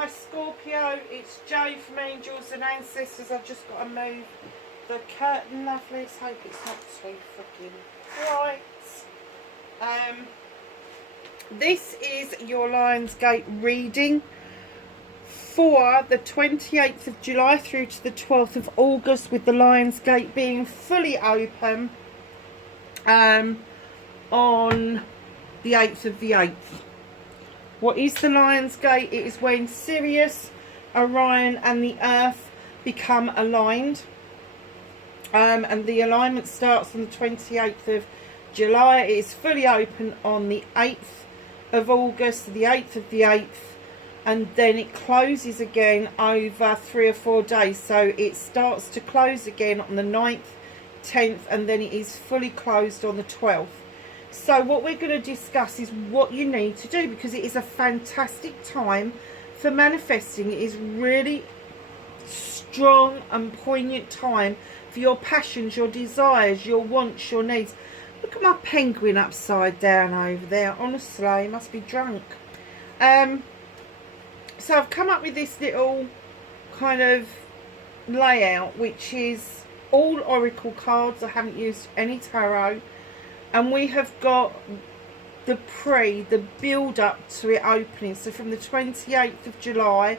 Hi Scorpio, it's Jo from Angels and Ancestors. I've just got to move the curtain, lovely. Let's hope it's not too freaking bright. This is your Lionsgate reading for the 28th of July through to the 12th of August, with the Lionsgate being fully open on the 8th of the 8th. What is the Lionsgate? It is when Sirius, Orion and the Earth become aligned. And the alignment starts on the 28th of July. It is fully open on the 8th of August, the 8th of the 8th. And then it closes again over 3 or 4 days. So it starts to close again on the 9th, 10th, and then it is fully closed on the 12th. So what we're going to discuss is what you need to do, because it is a fantastic time for manifesting. It is really strong and poignant time for your passions, your desires, your wants, your needs. Look at my penguin upside down over there. Honestly, he must be drunk. So I've come up with this little kind of layout, which is all oracle cards. I haven't used any tarot. And we have got the build up to it opening. So from the 28th of July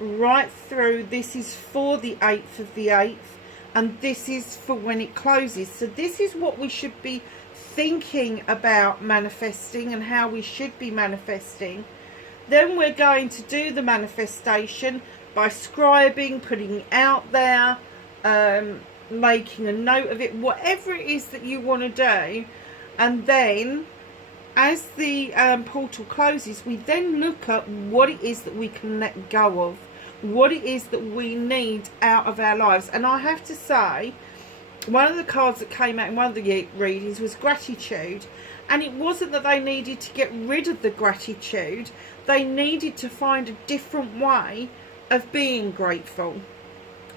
right through, this is for the 8th of the 8th. And this is for when it closes. So this is what we should be thinking about manifesting and how we should be manifesting. Then we're going to do the manifestation by scribing, putting it out there, making a note of it, whatever it is that you want to do. And then as the portal closes, we then look at what it is that we can let go of, what it is that we need out of our lives. And I have to say, one of the cards that came out in one of the readings was gratitude. And it wasn't that they needed to get rid of the gratitude, they needed to find a different way of being grateful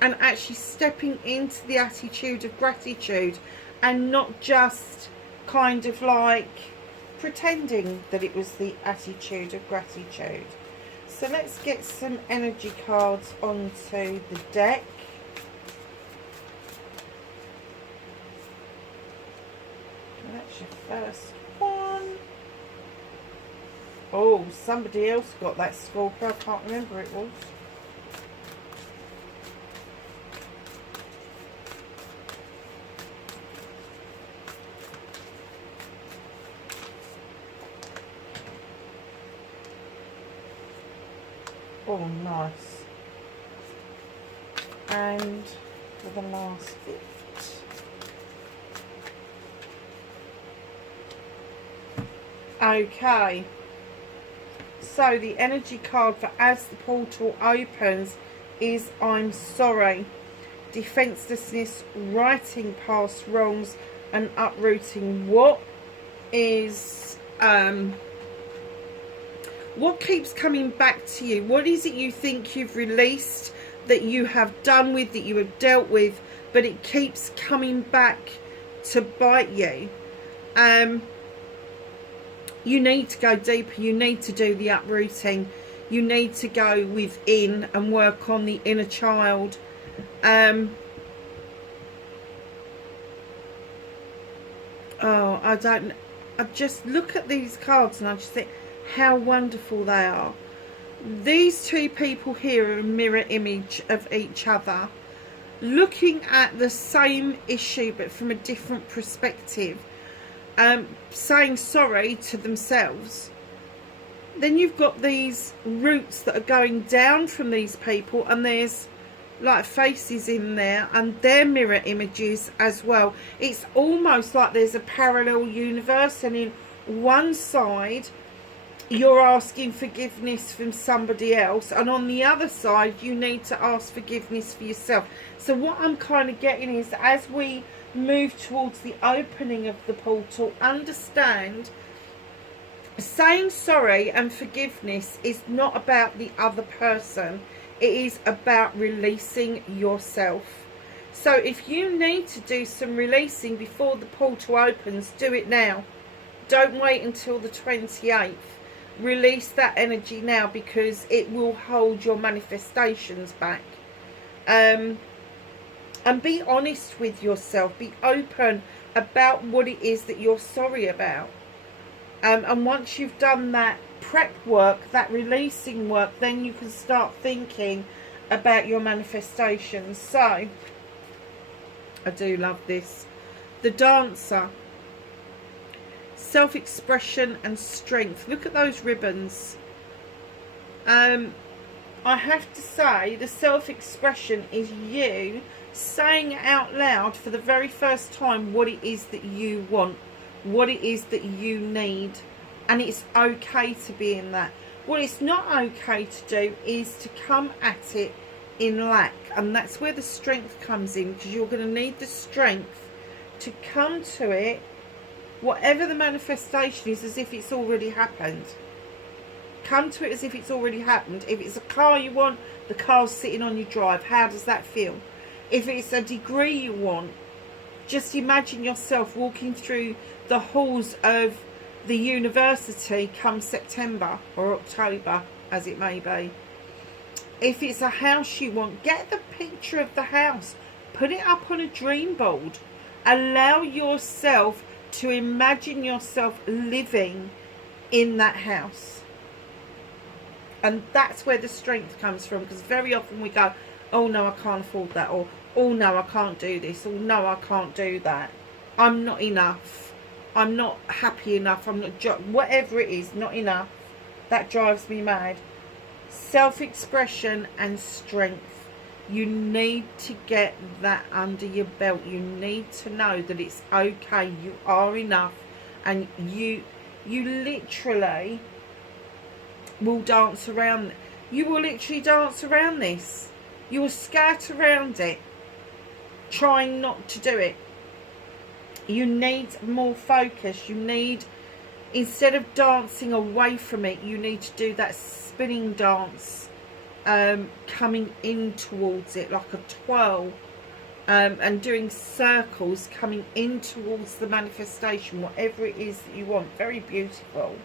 and actually stepping into the attitude of gratitude, and not just kind of like pretending that it was the attitude of gratitude. So let's get some energy cards onto the deck. And that's your first one. Oh, somebody else got that, Scorpio. I can't remember who it was. Oh, nice. And for the last bit. Okay. So the energy card for as the portal opens is I'm sorry. Defenselessness, righting past wrongs and uprooting. What is what keeps coming back to you? What is it you think you've released, that you have done with, that you have dealt with, but it keeps coming back to bite you? You need to go deeper. You need to do the uprooting. You need to go within and work on the inner child. Oh, I just look at these cards and I just think how wonderful they are. These two people here are a mirror image of each other, looking at the same issue but from a different perspective, saying sorry to themselves. Then you've got these roots that are going down from these people, and there's like faces in there and their mirror images as well. It's almost like there's a parallel universe, and in one side you're asking forgiveness from somebody else, and on the other side you need to ask forgiveness for yourself. So what I'm kind of getting is, as we move towards the opening of the portal, understand saying sorry and forgiveness is not about the other person. It is about releasing yourself. So if you need to do some releasing before the portal opens, do it now. Don't wait until the 28th. release that energy now, because it will hold your manifestations back. And be honest with yourself. Be open about what it is that you're sorry about. And once you've done that prep work, that releasing work, then you can start thinking about your manifestations. So, I do love this. The Dancer. Self-expression and strength. Look at those ribbons. I have to say, the self-expression is you saying out loud for the very first time what it is that you want, what it is that you need, and it's okay to be in that. What it's not okay to do is to come at it in lack, and that's where the strength comes in, because you're going to need the strength to come to it, whatever the manifestation is, as if it's already happened. Come to it as if it's already happened. If it's a car you want, the car's sitting on your drive. How does that feel? If it's a degree you want, just imagine yourself walking through the halls of the university come September or October, as it may be. If it's a house you want, get the picture of the house. Put it up on a dream board. Allow yourself to imagine yourself living in that house. And that's where the strength comes from, because very often we go, oh no, I can't afford that, or oh no, I can't do this, or no, I can't do that, I'm not enough, I'm not happy enough, I'm not whatever it is, not enough. That drives me mad. Self-expression and strength. You need to get that under your belt. You need to know that it's okay, you are enough, and you literally will dance around. You will literally dance around this. You will skirt around it, trying not to do it. You need more focus. You need, instead of dancing away from it, you need to do that spinning dance, coming in towards it like a twirl, and doing circles coming in towards the manifestation, whatever it is that you want. Very beautiful.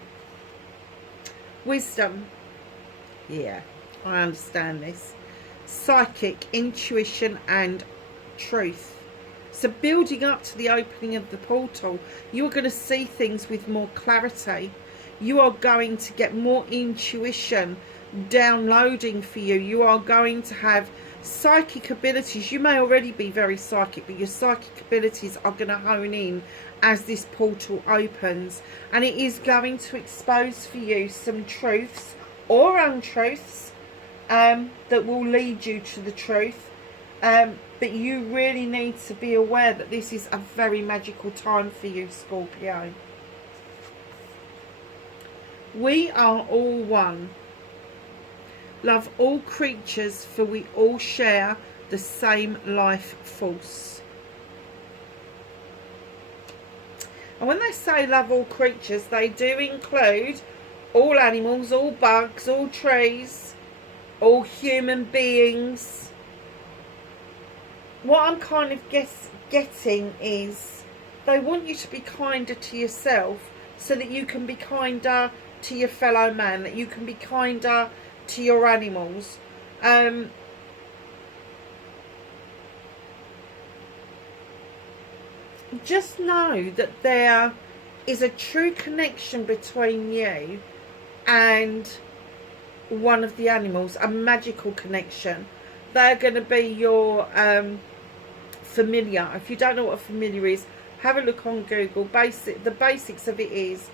Wisdom. Yeah, I understand this. Psychic, intuition and truth. So building up to the opening of the portal, you're going to see things with more clarity. You are going to get more intuition downloading for you. You are going to have psychic abilities. You may already be very psychic, but your psychic abilities are going to hone in as this portal opens, and it is going to expose for you some truths or untruths that will lead you to the truth. But you really need to be aware that this is a very magical time for you, Scorpio. We are all one. Love all creatures, for we all share the same life force. And when they say love all creatures, they do include all animals, all bugs, all trees, all human beings. What I'm kind of getting is they want you to be kinder to yourself so that you can be kinder to your fellow man, that you can be kinder to your animals. Just know that there is a true connection between you and one of the animals, a magical connection. They're going to be your familiar. If you don't know what a familiar is, have a look on Google. The basics of it is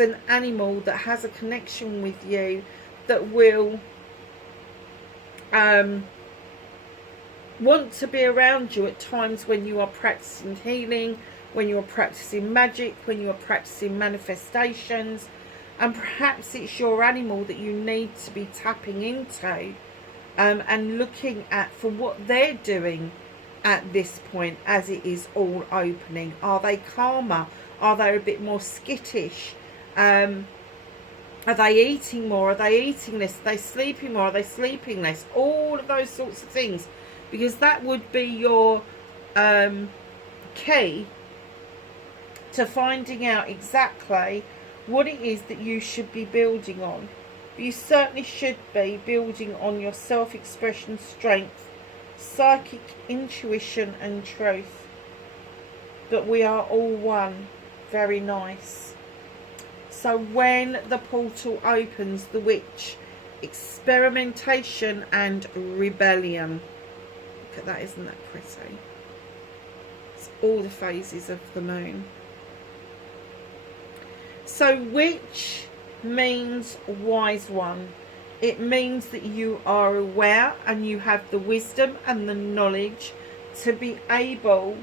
an animal that has a connection with you, that will want to be around you at times when you are practicing healing, when you are practicing magic, when you are practicing manifestations. And perhaps it's your animal that you need to be tapping into and looking at for what they're doing at this point as it is all opening. Are they calmer? Are they a bit more skittish? Are they eating more? Are they eating less? Are they sleeping more? Are they sleeping less? All of those sorts of things. Because that would be your key to finding out exactly what it is that you should be building on. But you certainly should be building on your self-expression, strength, psychic intuition and truth. But we are all one. Very nice. So when the portal opens, the witch, experimentation and rebellion. Look at that, isn't that pretty? It's all the phases of the moon. So witch means wise one. It means that you are aware and you have the wisdom and the knowledge to be able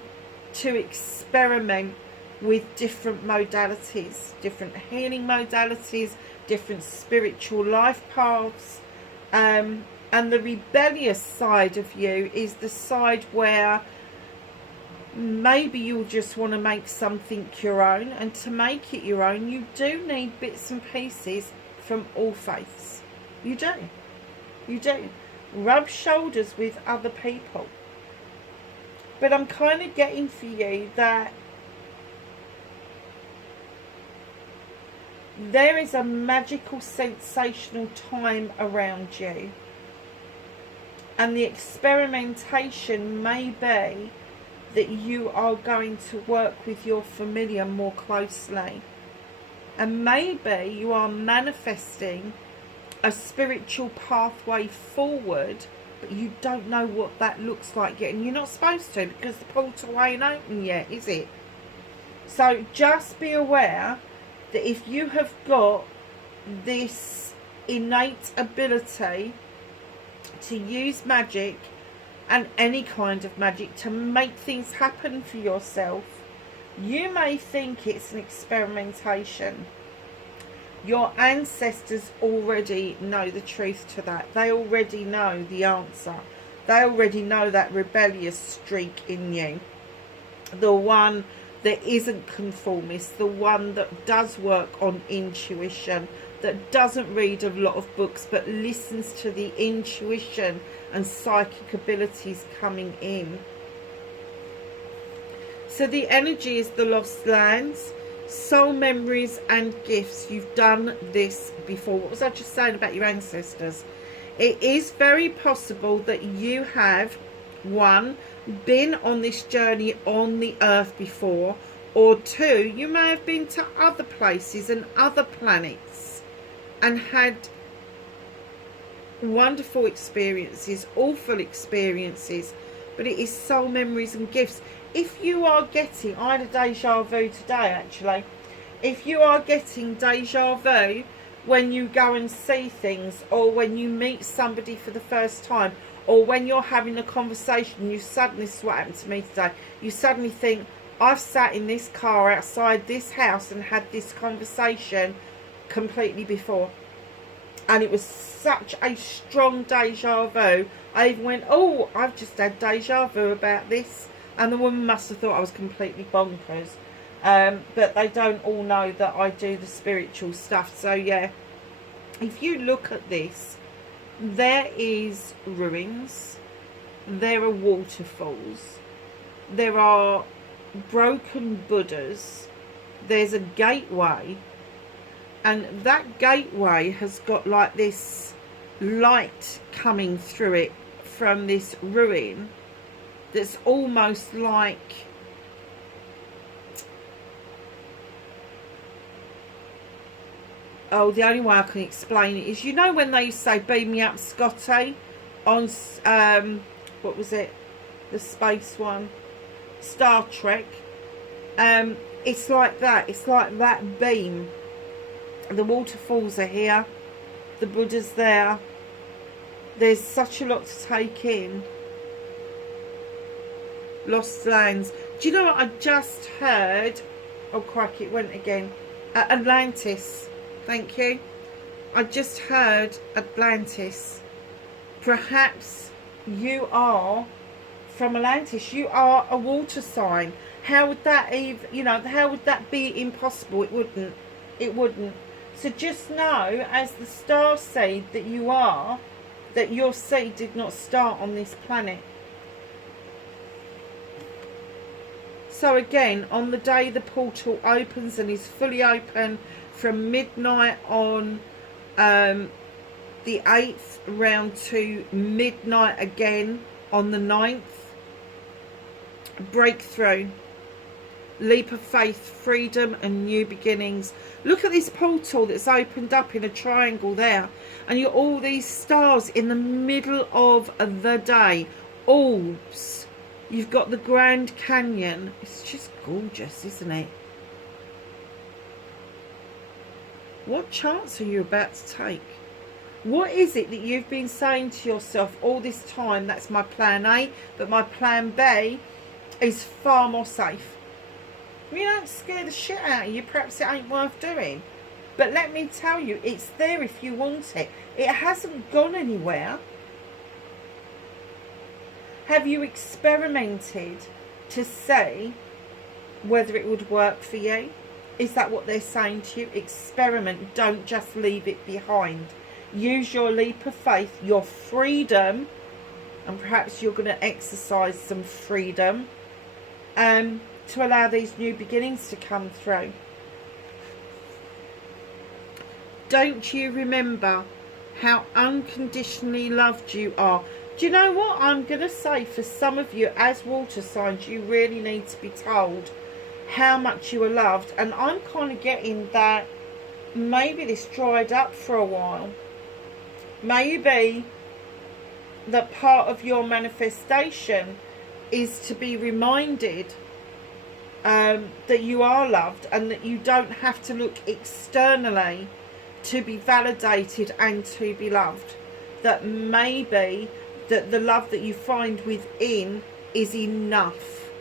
to experiment with different modalities, different healing modalities, different spiritual life paths. And the rebellious side of you is the side where maybe you'll just want to make something your own, and to make it your own you do need bits and pieces from all faiths. You do. Rub shoulders with other people. But I'm kind of getting for you that there is a magical, sensational time around you, and the experimentation may be that you are going to work with your familiar more closely, and maybe you are manifesting a spiritual pathway forward, but you don't know what that looks like yet, and you're not supposed to, because the portal ain't open yet, is it? So just be aware that if you have got this innate ability to use magic, and any kind of magic, to make things happen for yourself, you may think it's an experimentation. Your ancestors already know the truth to that. They already know the answer. They already know that rebellious streak in you, the one that isn't conformist, the one that does work on intuition, that doesn't read a lot of books but listens to the intuition and psychic abilities coming in. So the energy is the lost lands, soul memories and gifts. You've done this before. What was I just saying about your ancestors? It is very possible that you have, one, been on this journey on the earth before, or two, you may have been to other places and other planets and had wonderful experiences, awful experiences, but it is soul memories and gifts. If you are getting, I had a deja vu today actually, if you are getting deja vu when you go and see things, or when you meet somebody for the first time, or when you're having a conversation, you suddenly, this is what happened to me today, you suddenly think, I've sat in this car outside this house and had this conversation completely before. And it was such a strong deja vu. I even went, oh, I've just had deja vu about this. And the woman must have thought I was completely bonkers. But they don't all know that I do the spiritual stuff. So yeah, if you look at this, there is ruins, there are waterfalls, there are broken Buddhas, there's a gateway, and that gateway has got like this light coming through it from this ruin that's almost like, oh, the only way I can explain it is, you know when they say beam me up Scotty on what was it, the space one, Star Trek, it's like that. It's like that beam. The waterfalls are here, the Buddha's there, there's such a lot to take in. Lost lands. Do you know what I just heard? Oh crikey, it went again. Atlantis. Thank you. I just heard Atlantis. Perhaps you are from Atlantis. You are a water sign. How would that even, you know, how would that be impossible? It wouldn't. It wouldn't. So just know, as the star seed that you are, that your seed did not start on this planet. So again, on the day the portal opens and is fully open from midnight on the 8th round to midnight again on the 9th. Breakthrough, leap of faith, freedom and new beginnings. Look at this portal that's opened up in a triangle there, and you're all these stars in the middle of the day, orbs. You've got the Grand Canyon. It's just gorgeous, isn't it? What chance are you about to take? What is it that you've been saying to yourself all this time? That's my plan A, but my plan B is far more safe. If you don't scare the shit out of you, perhaps it ain't worth doing. But let me tell you, it's there if you want it. It hasn't gone anywhere. Have you experimented to see whether it would work for you? Is that what they're saying to you? Experiment, don't just leave it behind. Use your leap of faith, your freedom, and perhaps you're going to exercise some freedom to allow these new beginnings to come through. Don't you remember how unconditionally loved you are? Do you know what I'm going to say? For some of you, as water signs, you really need to be told how much you are loved. And I'm kind of getting that maybe this dried up for a while. Maybe that part of your manifestation is to be reminded that you are loved, and that you don't have to look externally to be validated and to be loved. That maybe that the love that you find within is enough.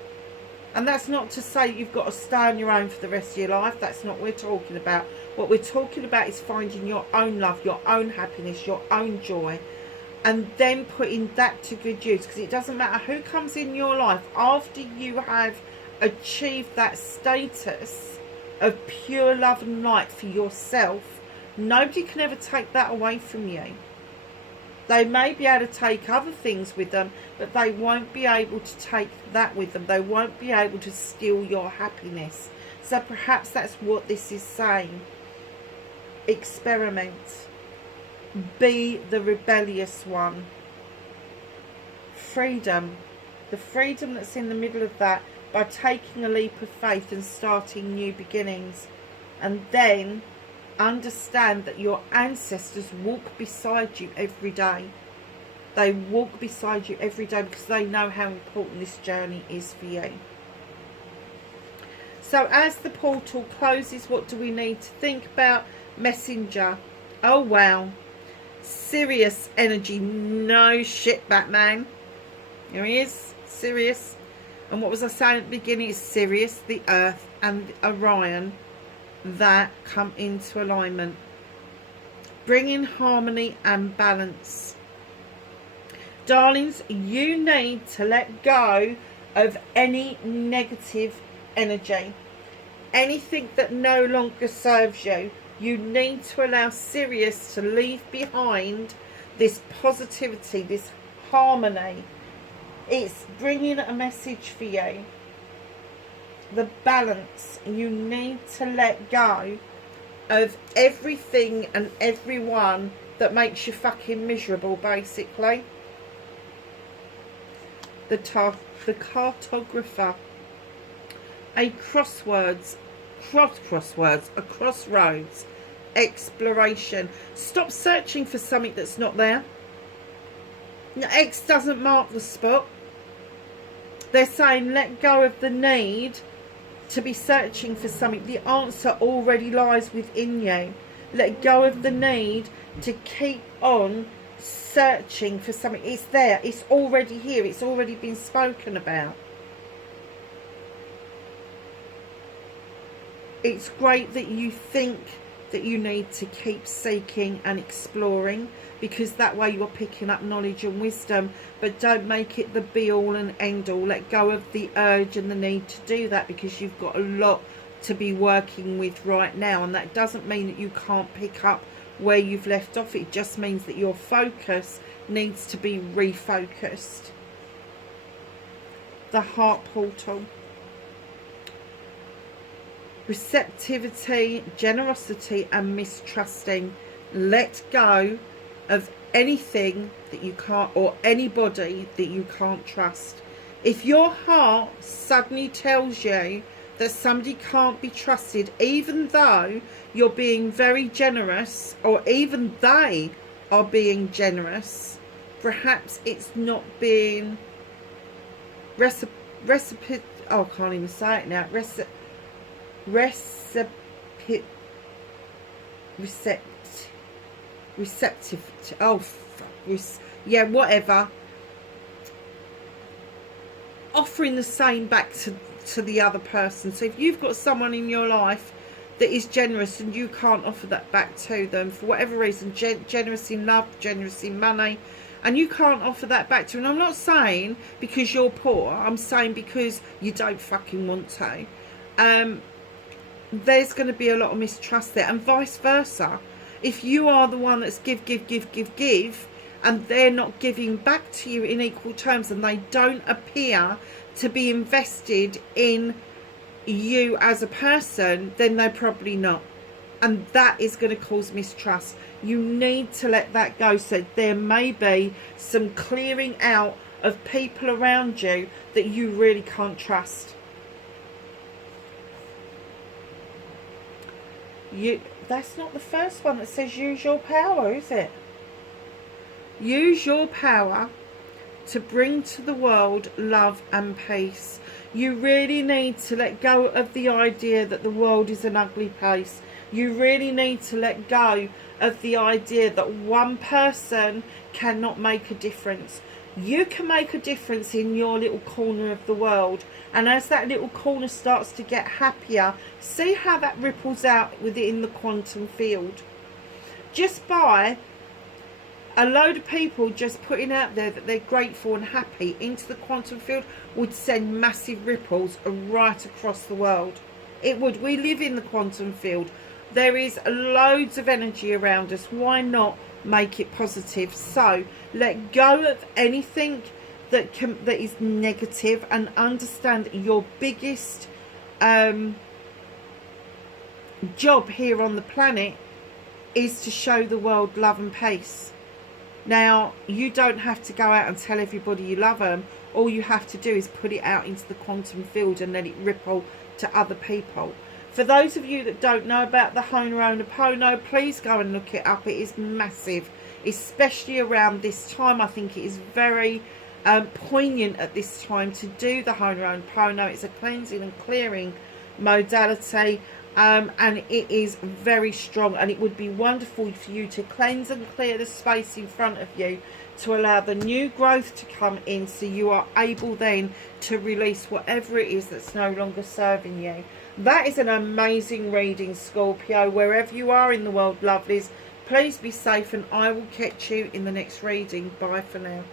And that's not to say you've got to stay on your own for the rest of your life. That's not what we're talking about. What we're talking about is finding your own love, your own happiness, your own joy, and then putting that to good use. Because it doesn't matter who comes in your life after you have achieved that status of pure love and light for yourself. Nobody can ever take that away from you. They may be able to take other things with them, but they won't be able to take that with them. They won't be able to steal your happiness. So perhaps that's what this is saying. Experiment. Be the rebellious one. Freedom. The freedom that's in the middle of that, by taking a leap of faith and starting new beginnings. And then understand that your ancestors walk beside you every day. They walk beside you every day because they know how important this journey is for you. So as the portal closes, what do we need to think about? Messenger. Oh wow. Serious energy. No shit, Batman. Here he is. Sirius. And what was I saying at the beginning? It's Sirius, the Earth, and Orion that come into alignment, bringing harmony and balance. Darlings, you need to let go of any negative energy, anything that no longer serves you. You need to allow Sirius to leave behind this positivity, this harmony. It's bringing a message for you. The balance. You need to let go of everything and everyone that makes you fucking miserable, basically. The cartographer. A crossroads, a crossroads, exploration. Stop searching for something that's not there. No, X doesn't mark the spot. They're saying let go of the need to be searching for something. The answer already lies within you. Let go of the need to keep on searching for something. It's there. It's already here. It's already been spoken about. It's great that you think that you need to keep seeking and exploring, because that way you're picking up knowledge and wisdom, but don't make it the be all and end all. Let go of the urge and the need to do that, because you've got a lot to be working with right now, and that doesn't mean that you can't pick up where you've left off. It just means that your focus needs to be refocused. The heart portal. receptivity, generosity, and mistrusting. Let go of anything that you can't, or anybody that you can't trust. If your heart suddenly tells you that somebody can't be trusted, even though you're being very generous, or even they are being generous, perhaps it's not being oh, I can't even say it now. Receptive. Oh, yeah, whatever. Offering the same back to the other person. So if you've got someone in your life that is generous and you can't offer that back to them for whatever reason, generous in love, generous in money, and you can't offer that back to them, and I'm not saying because you're poor, I'm saying because you don't fucking want to, there's going to be a lot of mistrust there, and vice versa. If you are the one that's give, and they're not giving back to you in equal terms, and they don't appear to be invested in you as a person, then they're probably not. And that is going to cause mistrust. You need to let that go. So there may be some clearing out of people around you that you really can't trust. That's not the first one that says use your power, is it? Use your power to bring to the world love and peace. You really need to let go of the idea that the world is an ugly place. You really need to let go of the idea that one person cannot make a difference. You can make a difference in your little corner of the world, and as that little corner starts to get happier, see how that ripples out within the quantum field. Just by a load of people just putting out there that they're grateful and happy into the quantum field would send massive ripples right across the world. It would. We live in the quantum field. There is loads of energy around us. Why not make it positive? So let go of anything that is negative, and understand that your biggest job here on the planet is to show the world love and peace. Now, you don't have to go out and tell everybody you love them. All you have to do is put it out into the quantum field and let it ripple to other people. For those of you that don't know about the Ho'oponopono, please go and look it up. It is massive, especially around this time. I think it is very poignant at this time to do the Ho'oponopono. It's a cleansing and clearing modality. And it is very strong, and it would be wonderful for you to cleanse and clear the space in front of you to allow the new growth to come in, so you are able then to release whatever it is that's no longer serving you. That is an amazing reading, Scorpio. Wherever you are in the world, lovelies, please be safe, and I will catch you in the next reading. Bye for now.